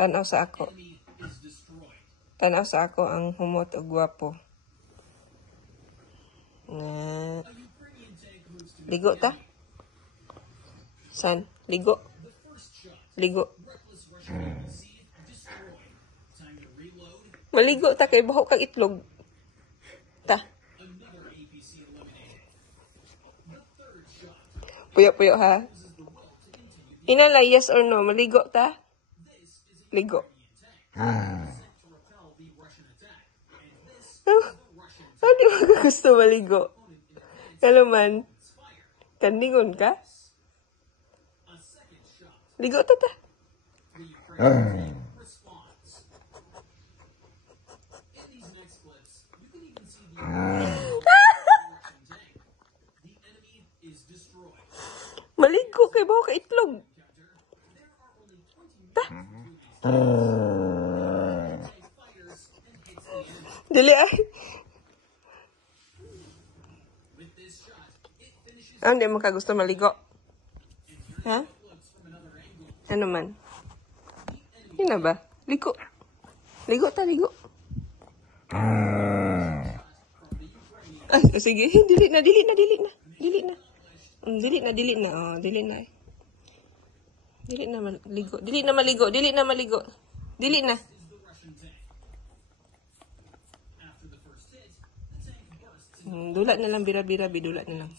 Tanaw sa ako. Tanaw sa ako ang humot o gwapo. Nga. Ligo ta? San? Ligo? Ligo. Maligo ta kay baho kang itlog. Ta. Puyo-puyo ha. Inala, yes or no? Maligo ta? Ligo. Hindi mo ka gusto maligo? Hello man. Kandingon ka? Ligo ta ta. Maligo kay baho ka itlog. Ta. Dili ay. Hindi mo ka gusto maligo? Ha? Ano man? Yun na ba? Ligo. Ligo ta, ligo. Ay, sige. Dili na. Dili na. Dili na. Dili na. Oh, dili na. Dili na maligo. Dili na maligo. Dili na maligo. Dili na. Dulat na lang, bira-bira, bidulat na lang.